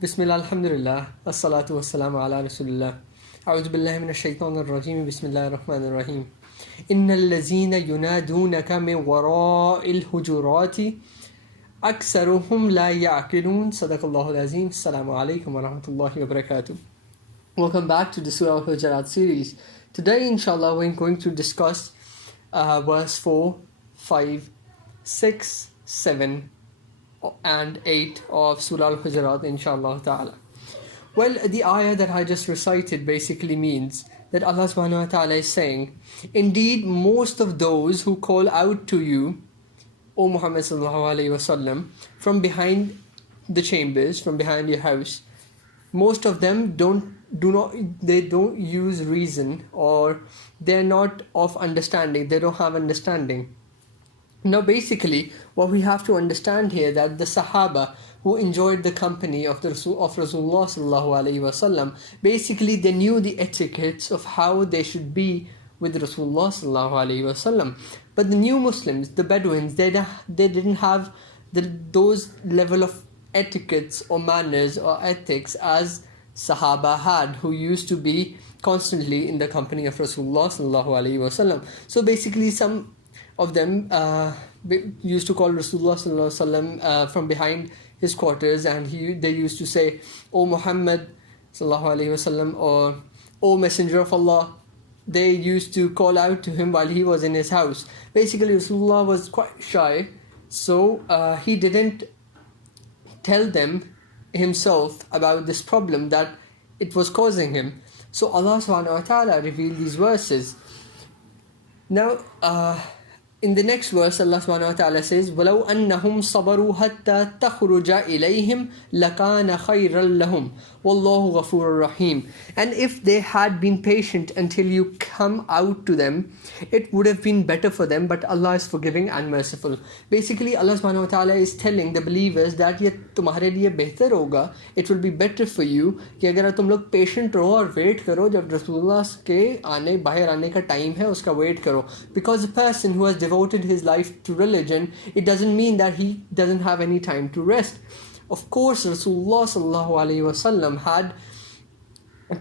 Bismillah, alhamdulillah, assalatu wassalamu ala rasulillah. A'udhu billahi minash shaitanir rajeem, bismillahir rahmanir rahim. Innal lazina yunadunaka min wara'il hujurati aksaruhum la ya'qilun. Sadaqallahu al-azim. Assalamu alaikum wa rahmatullahi wa barakatuh. Welcome back to the Surah Al-Hujurat series. Today, inshallah, we're going to discuss verse 4, 5, 6, 7, and 8 of Surah Al-Hujurat, inshallah ta'ala. Well, the ayah that I just recited basically means that Allah subhanahu wa ta'ala is saying, indeed, most of those who call out to you, O Muhammad sallallahu alayhi wasallam, from behind the chambers, from behind your house, most of them don't use reason, or they're not of understanding, they don't have understanding. Now basically what we have to understand here, that the Sahaba who enjoyed the company of Rasulullah sallallahu alaihi wasallam, basically they knew the etiquettes of how they should be with Rasulullah sallallahu alaihi wasallam. But the new Muslims, the Bedouins, they didn't have those level of etiquettes or manners or ethics as Sahaba had, who used to be constantly in the company of Rasulullah sallallahu alaihi wasallam. So basically some of them used to call Rasulullah sallallahu alaihi wasallam from behind his quarters, and they used to say, "O Muhammad sallallahu alaihi wasallam," or "O Messenger of Allah." They used to call out to him while he was in his house. Basically, Rasulullah was quite shy, so he didn't tell them himself about this problem that it was causing him. So Allah subhanahu wa ta'ala revealed these verses. Now, in the next verse, Allah subhanahu wa ta'ala says, وَلَوْ أَنَّهُمْ صَبَرُوا حَتَّى تَخْرُجَ إِلَيْهِمْ لَكَانَ خَيْرًا لَهُمْ وَاللَّهُ غَفُورٌ رَحِيمٌ. And if they had been patient until you come out to them, it would have been better for them, but Allah is forgiving and merciful. Basically, Allah subhanahu wa ta'ala is telling the believers that ये तुम्हारे लिए बेहतर होगा, it will be better for you कि अगर तुम लोग patient रहो और wait करो, जब रसूलुल्लाह के बाहर आने का time है उसका wait करो. Because a person who has devoted his life to religion, it doesn't mean that he doesn't have any time to rest. Of course, Rasulullah sallallahu alaihi wasallam had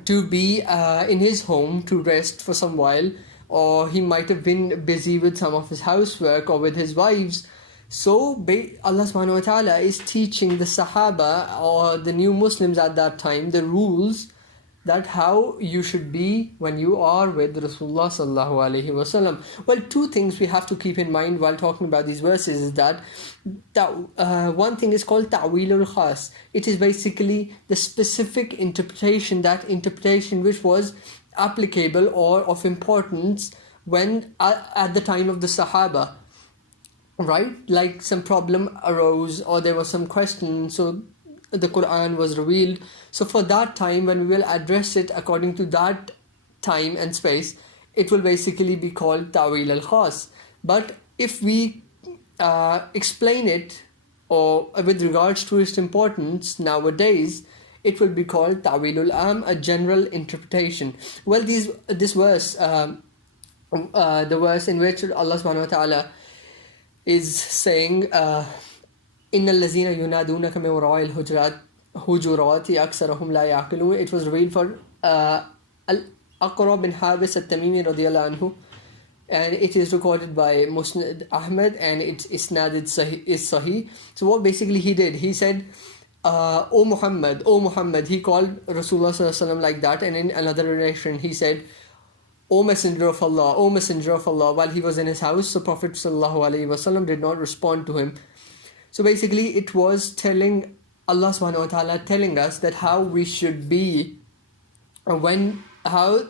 to be in his home to rest for some while, or he might have been busy with some of his housework or with his wives. So Allah subhanahu wa ta'ala is teaching the Sahaba or the new Muslims at that time the rules that how you should be when you are with Rasulullah sallallahu alaihi wasallam. Well, two things we have to keep in mind while talking about these verses is that one thing is called ta'wilul khas. It is basically the specific interpretation, that interpretation which was applicable or of importance when at the time of the Sahaba, right? Like some problem arose or there was some question, so the Quran was revealed. So for that time, when we will address it according to that time and space, it will basically be called Ta'wil al-Khas. But if we explain it or with regards to its importance nowadays, it will be called Ta'wilul Am, a general interpretation. Well, this verse, the verse in which Allah subhanahu wa ta'ala is saying, إِنَّ الَّذِينَ يُنَادُونَكَ مِنْ وَرَاءِ الْحُجُرَاتِ أَكْثَرُهُمْ لَا يَعْقِلُونَ. It was revealed for Al-Aqra bin Habis al-Tamimi radiyallahu anhu, and it is recorded by Musnad Ahmad, and its isnad is sahih. So what basically he did, he said, O Muhammad, he called Rasulullah sallallahu alaihi wasallam like that, and in another narration he said, O Messenger of Allah, while he was in his house. So Prophet sallallahu alaihi wasallam did not respond to him. So basically it was telling Allah subhanahu wa ta'ala telling us that how we should be how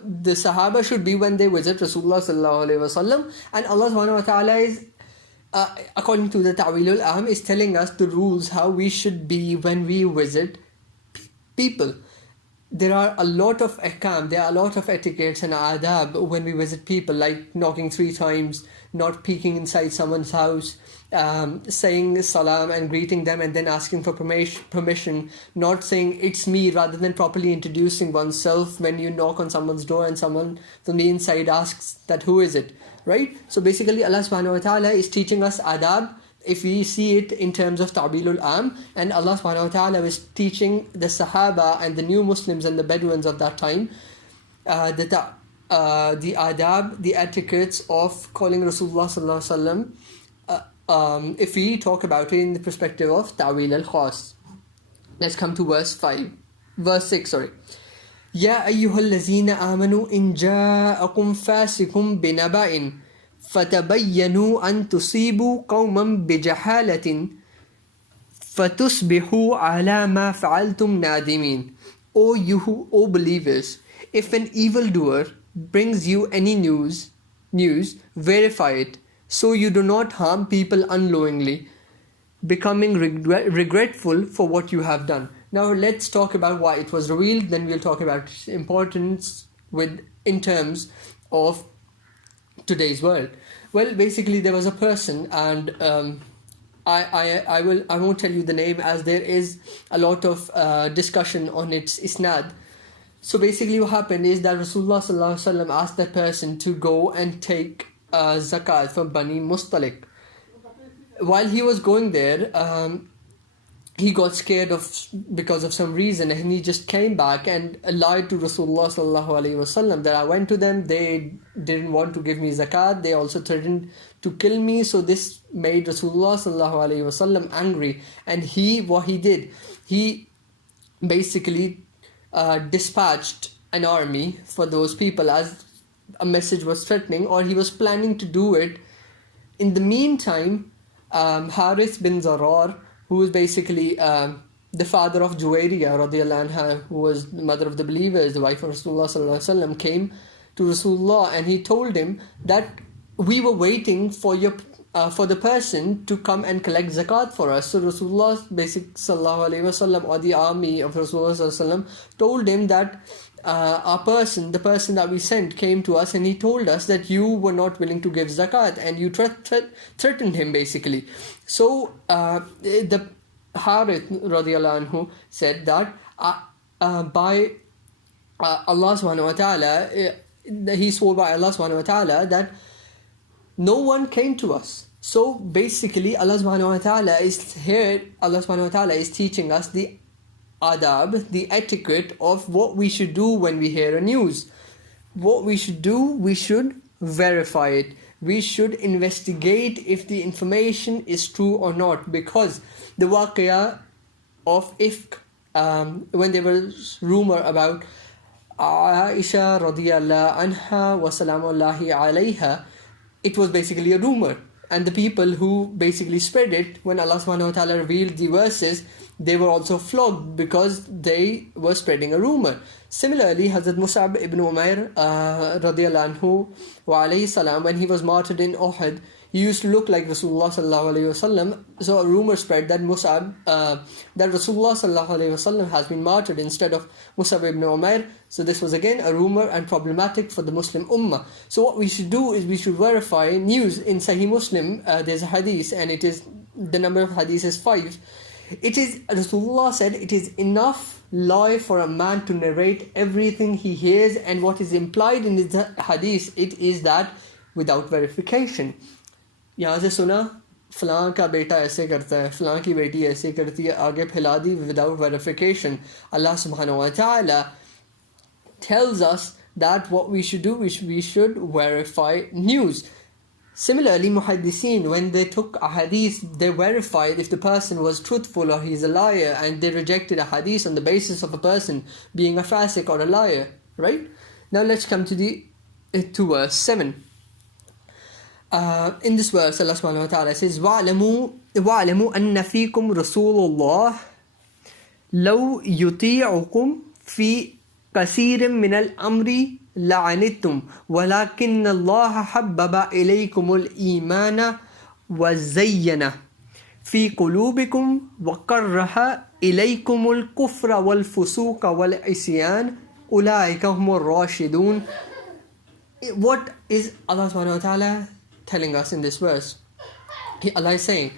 the Sahaba should be when they visit Rasulullah sallallahu alaihi wasallam. And Allah subhanahu wa ta'ala is according to the Ta'wilul Am is telling us the rules how we should be when we visit people. There are a lot of ahkam, there are a lot of etiquettes and adab when we visit people, like knocking 3 times, not peeking inside someone's house, saying salam and greeting them and then asking for permission, not saying it's me rather than properly introducing oneself when you knock on someone's door and someone from the inside asks that who is it, right? So basically Allah subhanahu wa ta'ala is teaching us adab if we see it in terms of ta'bilul am, and Allah subhanahu wa ta'ala was teaching the Sahaba and the new Muslims and the Bedouins of that time the adab, the etiquettes of calling Rasulullah sallallahu alaihi wasallam, if we talk about it in the perspective of ta'wil al-khas. Let's come to verse 6, sorry. يا أيها الذين آمنوا إن جاءكم فاسق بنبأ فتبينوا أن تصيبوا قوما بجهالة فتصبحوا على ما فعلتم نادمين. O believers, if an evildoer brings you any news, verify it, so you do not harm people unknowingly, becoming regretful for what you have done. Now let's talk about why it was revealed, then we'll talk about its importance in terms of today's world. Well, basically there was a person, and I won't tell you the name as there is a lot of discussion on its isnad. So basically what happened is that Rasulullah sallallahu alaihi wasallam asked that person to go and take zakat from Bani Mustalik. While he was going there, he got scared because of some reason, and he just came back and lied to Rasulullah sallallahu alaihi wasallam that I went to them, they didn't want to give me zakat, they also threatened to kill me. So this made Rasulullah sallallahu alaihi wasallam angry, and what he did, he basically dispatched an army for those people as a message was threatening, or he was planning to do it. In the meantime, Harith bin Zarar, who was basically the father of Juwayriya radiallahu anha, who was the mother of the believers, the wife of Rasulullah sallallahu alaihi wasallam, came to Rasulullah and he told him that we were waiting for the person to come and collect zakat for us. So Rasulullah sallallahu alaihi wasallam, or the army of Rasulullah sallallahu alaihi wasallam, told him that the person that we sent came to us and he told us that you were not willing to give zakat and you threatened him basically. So the Harith radiallahu anhu said that by Allah subhanahu wa ta'ala, he swore by Allah subhanahu wa ta'ala that no one came to us. So basically Allah subhanahu wa ta'ala is here, Allah subhanahu wa ta'ala is teaching us the adab, the etiquette of what we should do when we hear a news. What we should do, we should verify it. We should investigate if the information is true or not, because the waqiyah of Ifk, when there was rumor about Aisha radiyallahu anha wa salamullahi alayha, it was basically a rumor, and the people who basically spread it, when Allah subhanahu wa ta'ala revealed the verses, they were also flogged because they were spreading a rumor. Similarly, Hazrat Mus'ab ibn Umair radiallahu anhu wa alayhi salam, when he was martyred in Uhud, he used to look like Rasulullah sallallahu alayhi wasallam. So a rumor spread that that Rasulullah sallallahu alayhi wasallam has been martyred instead of Mus'ab ibn Umair. So this was again a rumor and problematic for the Muslim ummah. So what we should do is we should verify news. In Sahih Muslim, there's a hadith, and the number of hadith is 5. Rasulullah said, it is enough lie for a man to narrate everything he hears, and what is implied in this hadith, it is that without verification. यहाँ से सुना फलां का बेटा ऐसे करता है, फलां की बेटी ऐसे करती है, आगे फैला दी without verification. Allah subhanahu wa ta'ala tells us that what we should do, we should verify news. Similarly, muhaddithin, when they took a hadith, they verified if the person was truthful or he's a liar, and they rejected a hadith on the basis of a person being a fasiq or a liar, right? Now let's come to verse 7. In this verse, Allah subhanahu wa ta'ala says, وَاعْلَمُوا أَنَّ فِيكُمْ رَسُولُ اللَّهِ لَوْ يُطِيعُكُمْ فِي كَثِيرٍ مِّنَ الْأَمْرِ لعنتم ولكن الله حبب إليكم الإيمان وزينه في قلوبكم وكره إليكم الكفر والفسوق والعصيان أولئك هم الراشدون. What is Allah subhanahu wa ta'ala telling us in this verse? Allah is saying,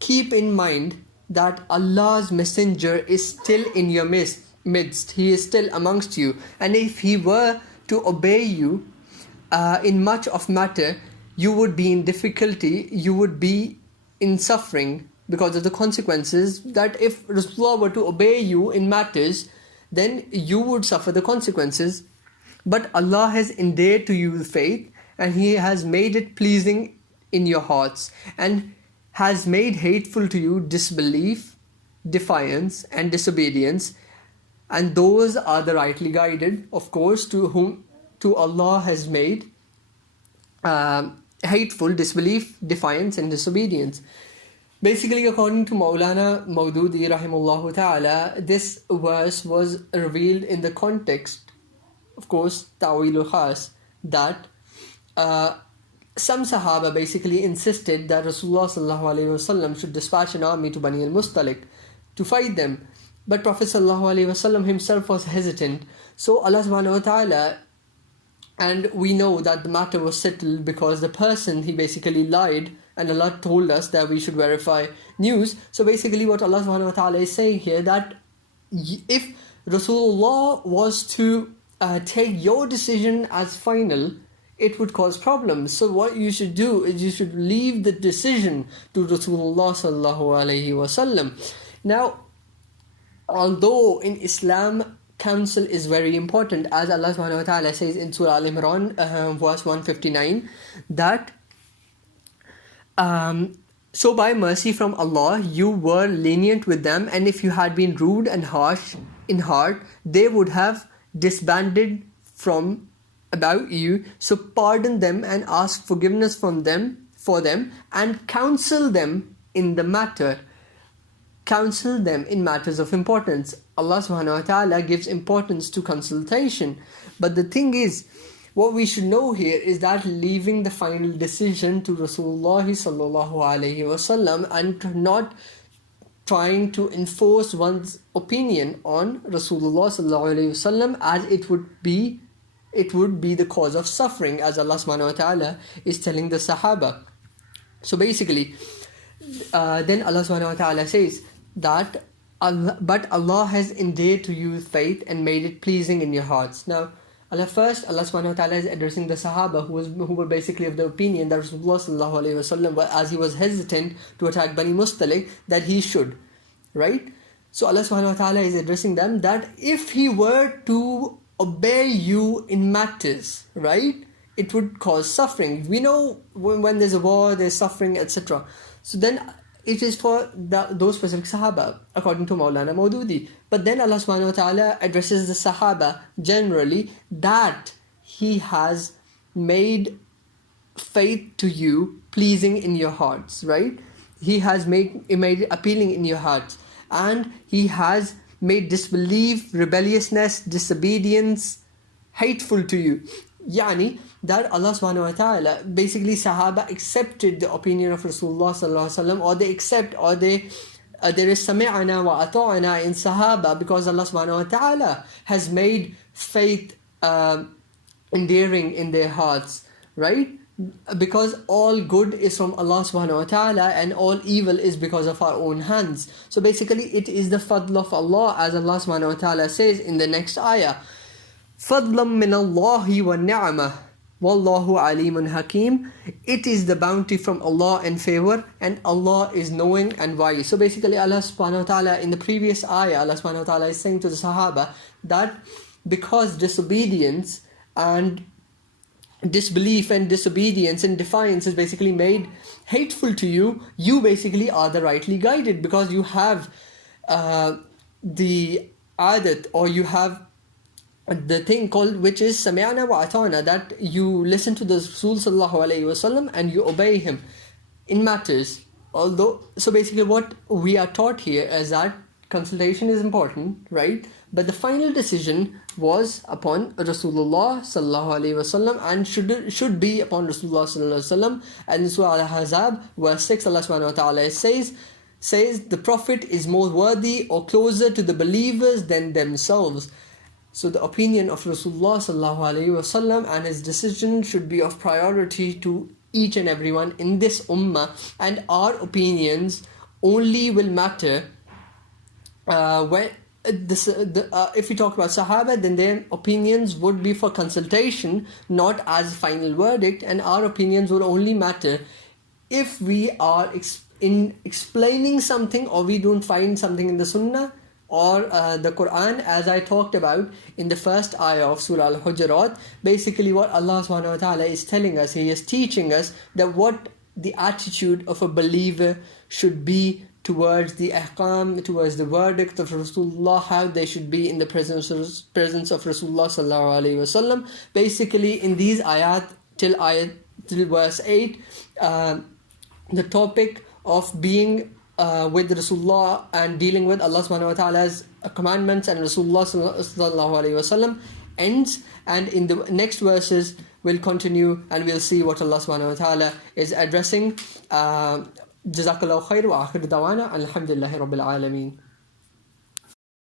keep in mind that Allah's messenger is still in your midst. He is still amongst you, and if he were to obey you in much of matter, you would be in difficulty, you would be in suffering because of the consequences, that if Rasulullah were to obey you in matters, then you would suffer the consequences. But Allah has endeared to you faith, and He has made it pleasing in your hearts, and has made hateful to you disbelief, defiance, and disobedience. And those are the rightly guided, of course, to Allah has made hateful disbelief, defiance, and disobedience. Basically, according to Maulana Maududi rahimahullah ta'ala, this verse was revealed in the context, of course, Ta'wilul Khas, that some Sahaba basically insisted that Rasulullah sallallahu alayhi wasallam should dispatch an army to Bani al-Mustalik to fight them. But Prophet sallallahu alayhi wasallam himself was hesitant. So Allah subhanahu wa ta'ala, and we know that the matter was settled because the person, he basically lied, and Allah told us that we should verify news. So basically what Allah subhanahu wa ta'ala is saying here, that if Rasulullah was to take your decision as final, it would cause problems. So what you should do is you should leave the decision to Rasulullah sallallahu alayhi wasallam. Now, although in Islam counsel is very important, as Allah subhanahu wa ta'ala says in Surah Al-Imran verse 159, that so by mercy from Allah you were lenient with them, and if you had been rude and harsh in heart, they would have disbanded from about you. So pardon them and ask forgiveness from them for them, and counsel them in the matter. Counsel them in matters of importance. Allah subhanahu wa ta'ala gives importance to consultation. But the thing is, what we should know here is that leaving the final decision to Rasulullah sallallahu alayhi wasallam, and not trying to enforce one's opinion on Rasulullah sallallahu alayhi wasallam, as it would be the cause of suffering, as Allah subhanahu wa ta'ala is telling the Sahaba. So basically, then Allah subhanahu wa ta'ala says that but Allah has endeared to you faith and made it pleasing in your hearts. Now, Allah subhanahu wa ta'ala is addressing the Sahaba who were basically of the opinion that Rasulullah sallallahu alayhi wasallam, as he was hesitant to attack Bani Mustalik, that he should, right? So Allah subhanahu wa ta'ala is addressing them that if he were to obey you in matters, right, it would cause suffering. We know when there's a war, there's suffering, etc. So then it is for those specific Sahaba, according to Maulana Maududi. But then Allah subhanahu wa ta'ala addresses the Sahaba generally, that He has made faith to you pleasing in your hearts, right? He has made it appealing in your hearts, and He has made disbelief, rebelliousness, disobedience hateful to you. Yani that Allah subhanahu wa ta'ala, basically Sahaba accepted the opinion of Rasulullah sallallahu alaihi wasallam, or there is sami'ana wa ata'ana in Sahaba, because Allah subhanahu wa ta'ala has made faith endearing in their hearts, right? Because all good is from Allah subhanahu wa ta'ala, and all evil is because of our own hands. So basically it is the fadl of Allah, as Allah subhanahu wa ta'ala says in the next ayah, فَضْلًا مِّنَ اللَّهِ وَالنِّعْمَةِ وَاللَّهُ عَلِيمٌ حَكِيمٌ. It is the bounty from Allah and favor, and Allah is knowing and wise. So basically Allah subhanahu wa ta'ala, in the previous ayah, Allah subhanahu wa ta'ala is saying to the Sahaba that because disobedience and disbelief and disobedience and defiance is basically made hateful to you, you basically are the rightly guided, because you have the adat, or you have the thing called, which is sami'ana wa ata'na, that you listen to the Rasul sallallahu alayhi wasallam and you obey him in matters. Although, so basically what we are taught here is that consultation is important, right? But the final decision was upon Rasulullah sallallahu alayhi wasallam, and should be upon Rasulullah sallallahu alayhi wasallam. And in Surah Al-Ahzab verse 6, Allah subhanahu wa ta'ala says the Prophet is more worthy or closer to the believers than themselves. So the opinion of Rasulullah sallallahu alaihi wasallam and his decision should be of priority to each and everyone in this ummah, and our opinions only will matter when if we talk about Sahaba, then their opinions would be for consultation, not as final verdict, and our opinions would only matter if we are in explaining something, or we don't find something in the Sunnah or the Quran, as I talked about in the first ayah of Surah Al-Hujurat, basically what Allah subhanahu wa ta'ala is telling us, He is teaching us that what the attitude of a believer should be towards the ahkam, towards the verdict of Rasulullah, how they should be in the presence of Rasulullah sallallahu alaihi wasallam. Basically, in these ayat till verse 8, the topic of being with Rasulullah and dealing with Allah subhanahu wa ta'ala's commandments and Rasulullah sallallahu alaihi wasallam ends, and in the next verses we'll continue and we'll see what Allah subhanahu wa ta'ala is addressing. Jazakallahu khair wa akhir dawana alhamdulillahi rabbil alameen.